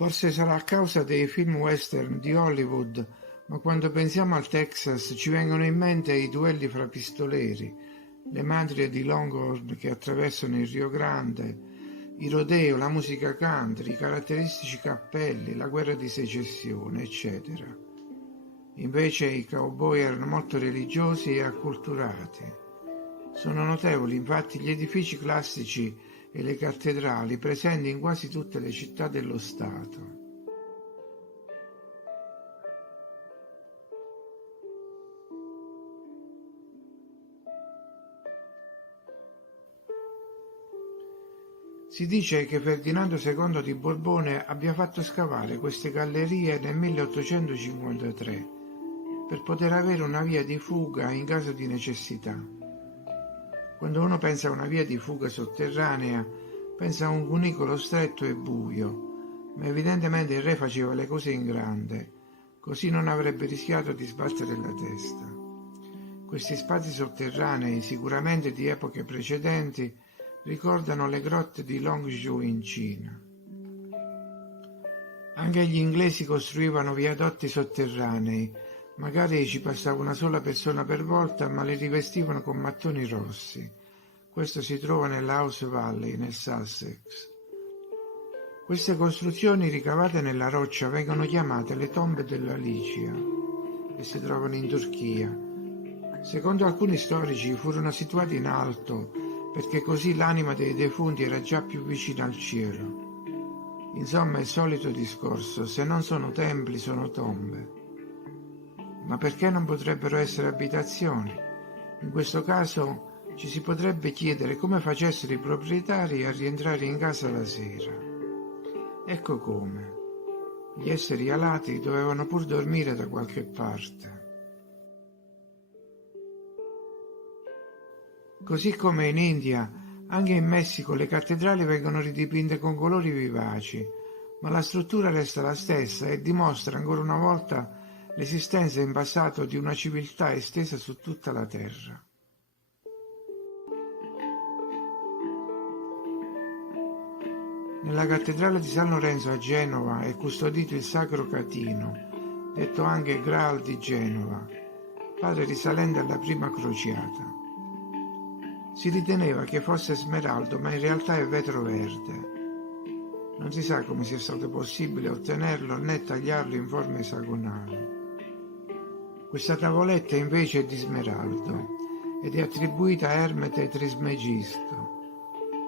Forse sarà a causa dei film western di Hollywood, ma quando pensiamo al Texas ci vengono in mente i duelli fra pistoleri, le mandrie di Longhorn che attraversano il Rio Grande, i rodeo, la musica country, i caratteristici cappelli, la guerra di secessione, eccetera. Invece i cowboy erano molto religiosi e acculturati. Sono notevoli infatti gli edifici classici e le cattedrali presenti in quasi tutte le città dello Stato. Si dice che Ferdinando II di Borbone abbia fatto scavare queste gallerie nel 1853 per poter avere una via di fuga in caso di necessità. Quando uno pensa a una via di fuga sotterranea, pensa a un cunicolo stretto e buio, ma evidentemente il re faceva le cose in grande, così non avrebbe rischiato di sbattere la testa. Questi spazi sotterranei, sicuramente di epoche precedenti, ricordano le grotte di Longzhou in Cina. Anche gli inglesi costruivano viadotti sotterranei, magari ci passava una sola persona per volta, ma li rivestivano con mattoni rossi. Questo si trova nella House Valley, nel Sussex. Queste costruzioni ricavate nella roccia vengono chiamate le tombe della Licia e si trovano in Turchia. Secondo alcuni storici furono situati in alto perché così l'anima dei defunti era già più vicina al cielo. Insomma, il solito discorso: se non sono templi, sono tombe. Ma perché non potrebbero essere abitazioni? In questo caso ci si potrebbe chiedere come facessero i proprietari a rientrare in casa la sera. Ecco come. Gli esseri alati dovevano pur dormire da qualche parte. Così come in India, anche in Messico le cattedrali vengono ridipinte con colori vivaci, ma la struttura resta la stessa e dimostra ancora una volta l'esistenza in passato di una civiltà estesa su tutta la terra. Nella cattedrale di San Lorenzo a Genova è custodito il Sacro Catino, detto anche Graal di Genova, padre risalente alla prima crociata. Si riteneva che fosse smeraldo, ma in realtà è vetro verde. Non si sa come sia stato possibile ottenerlo né tagliarlo in forma esagonale. Questa tavoletta invece è di smeraldo ed è attribuita a Ermete Trismegisto.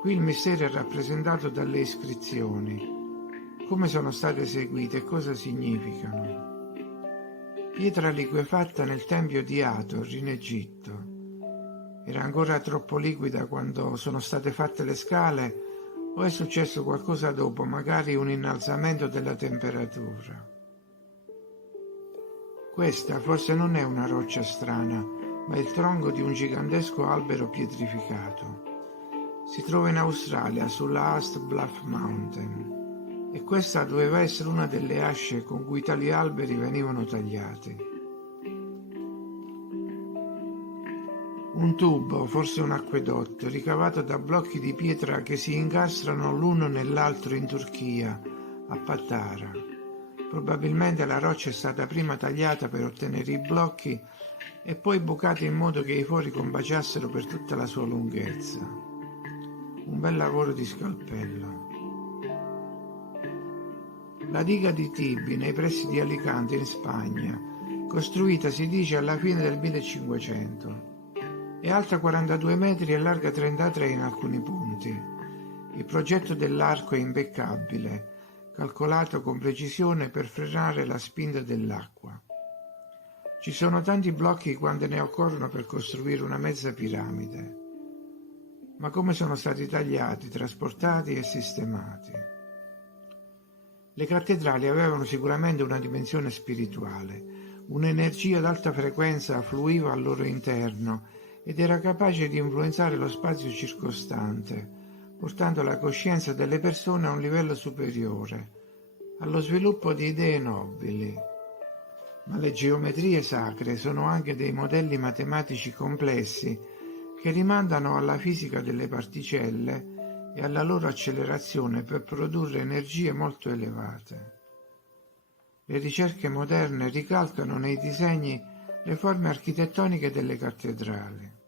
Qui il mistero è rappresentato dalle iscrizioni, come sono state eseguite e cosa significano. Pietra liquefatta nel tempio di Hathor in Egitto. Era ancora troppo liquida quando sono state fatte le scale o è successo qualcosa dopo, magari un innalzamento della temperatura? Questa forse non è una roccia strana, ma il tronco di un gigantesco albero pietrificato. Si trova in Australia, sulla East Bluff Mountain, e questa doveva essere una delle asce con cui tali alberi venivano tagliati. Un tubo, forse un acquedotto, ricavato da blocchi di pietra che si incastrano l'uno nell'altro in Turchia, a Patara. Probabilmente la roccia è stata prima tagliata per ottenere i blocchi e poi bucata in modo che i fori combaciassero per tutta la sua lunghezza. Un bel lavoro di scalpello. La diga di Tibi, nei pressi di Alicante, in Spagna, costruita si dice alla fine del 1500. È alta 42 metri e larga 33 in alcuni punti. Il progetto dell'arco è impeccabile, calcolato con precisione per frenare la spinta dell'acqua. Ci sono tanti blocchi quante ne occorrono per costruire una mezza piramide. Ma come sono stati tagliati, trasportati e sistemati? Le cattedrali avevano sicuramente una dimensione spirituale, un'energia ad alta frequenza fluiva al loro interno ed era capace di influenzare lo spazio circostante, portando la coscienza delle persone a un livello superiore, allo sviluppo di idee nobili. Ma le geometrie sacre sono anche dei modelli matematici complessi che rimandano alla fisica delle particelle e alla loro accelerazione per produrre energie molto elevate. Le ricerche moderne ricalcano nei disegni le forme architettoniche delle cattedrali.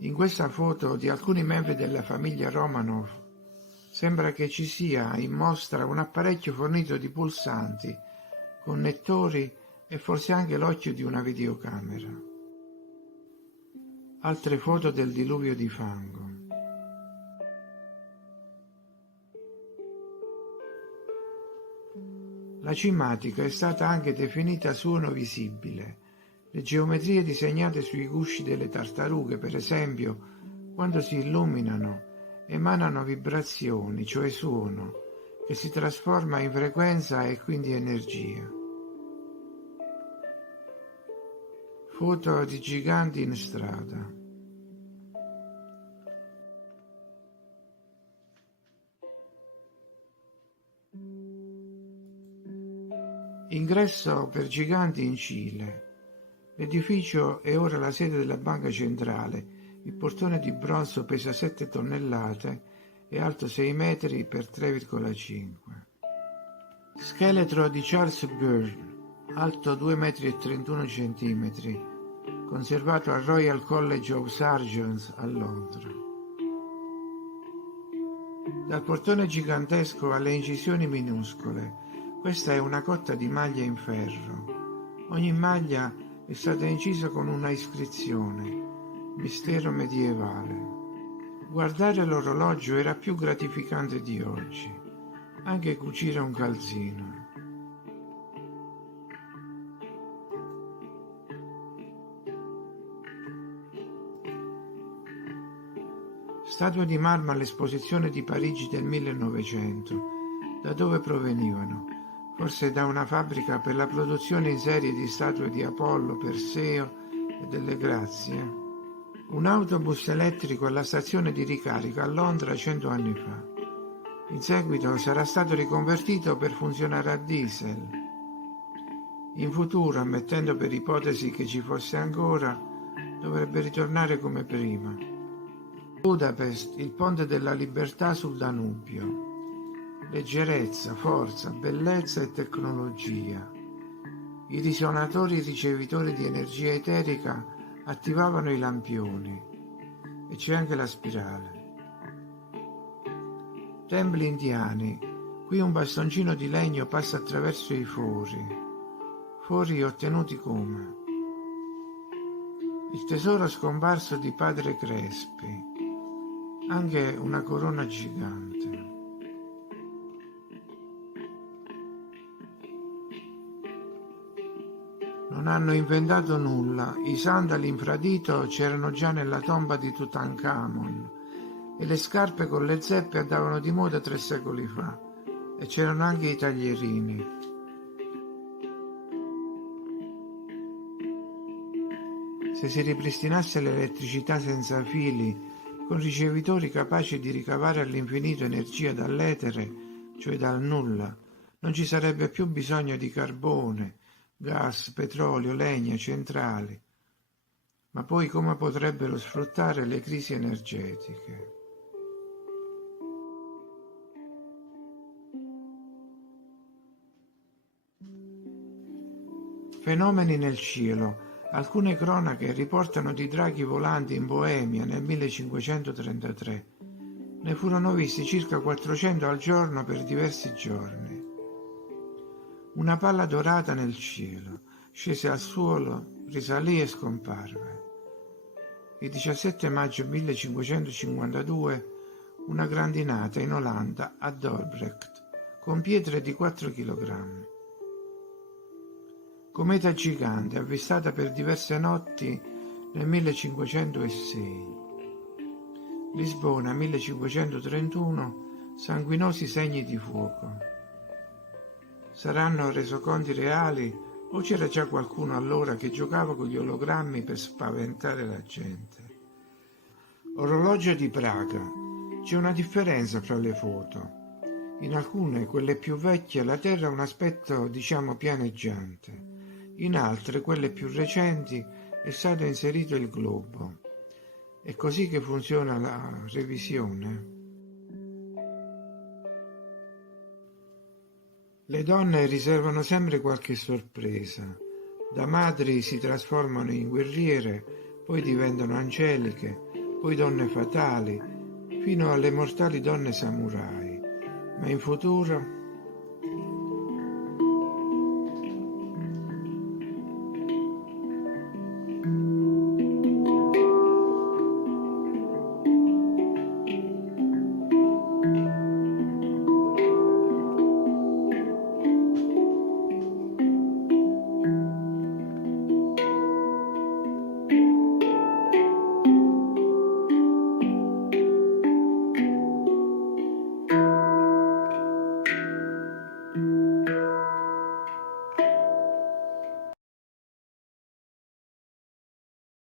In questa foto di alcuni membri della famiglia Romanov sembra che ci sia in mostra un apparecchio fornito di pulsanti, connettori e forse anche l'occhio di una videocamera. Altre foto del diluvio di fango. La cimatica è stata anche definita suono visibile. Le geometrie disegnate sui gusci delle tartarughe, per esempio, quando si illuminano, emanano vibrazioni, cioè suono, che si trasforma in frequenza e quindi energia. Foto di giganti in strada. Ingresso per giganti in Cile. L'edificio è ora la sede della Banca Centrale. Il portone di bronzo pesa 7 tonnellate e alto 6 metri per 3,5. Scheletro di Charles Byrne, alto 2 metri e 31 centimetri, conservato al Royal College of Surgeons a Londra. Dal portone gigantesco alle incisioni minuscole. Questa è una cotta di maglia in ferro. Ogni maglia è stata incisa con una iscrizione, mistero medievale. Guardare l'orologio era più gratificante di oggi, anche cucire un calzino. Statue di marmo all'esposizione di Parigi del 1900. Da dove provenivano? Forse da una fabbrica per la produzione in serie di statue di Apollo, Perseo e delle Grazie. Un autobus elettrico alla stazione di ricarica a Londra 100 anni fa. In seguito sarà stato riconvertito per funzionare a diesel. In futuro, ammettendo per ipotesi che ci fosse ancora, dovrebbe ritornare come prima. Budapest, il ponte della libertà sul Danubio. Leggerezza, forza, bellezza e tecnologia. I risuonatori ricevitori di energia eterica attivavano i lampioni e c'è anche la spirale. Templi indiani. Qui un bastoncino di legno passa attraverso i fori ottenuti come? Il tesoro scomparso di Padre Crespi, anche una corona gigante. Non hanno inventato nulla, i sandali infradito c'erano già nella tomba di Tutankhamon e le scarpe con le zeppe andavano di moda 3 secoli fa e c'erano anche i taglierini. Se si ripristinasse l'elettricità senza fili, con ricevitori capaci di ricavare all'infinito energia dall'etere, cioè dal nulla, non ci sarebbe più bisogno di carbone, gas, petrolio, legna, centrali. Ma poi come potrebbero sfruttare le crisi energetiche? Fenomeni nel cielo. Alcune cronache riportano di draghi volanti in Boemia nel 1533. Ne furono visti circa 400 al giorno per diversi giorni. Una palla dorata nel cielo, scese al suolo, risalì e scomparve. Il 17 maggio 1552 una grandinata in Olanda a Dordrecht con pietre di 4 kg. Cometa gigante avvistata per diverse notti nel 1506. Lisbona 1531, sanguinosi segni di fuoco. Saranno resoconti reali o c'era già qualcuno allora che giocava con gli ologrammi per spaventare la gente? Orologio di Praga. C'è una differenza fra le foto. In alcune, quelle più vecchie, la Terra ha un aspetto, diciamo, pianeggiante. In altre, quelle più recenti, è stato inserito il globo. È così che funziona la revisione. Le donne riservano sempre qualche sorpresa. Da madri si trasformano in guerriere, poi diventano angeliche, poi donne fatali, fino alle mortali donne samurai. Ma in futuro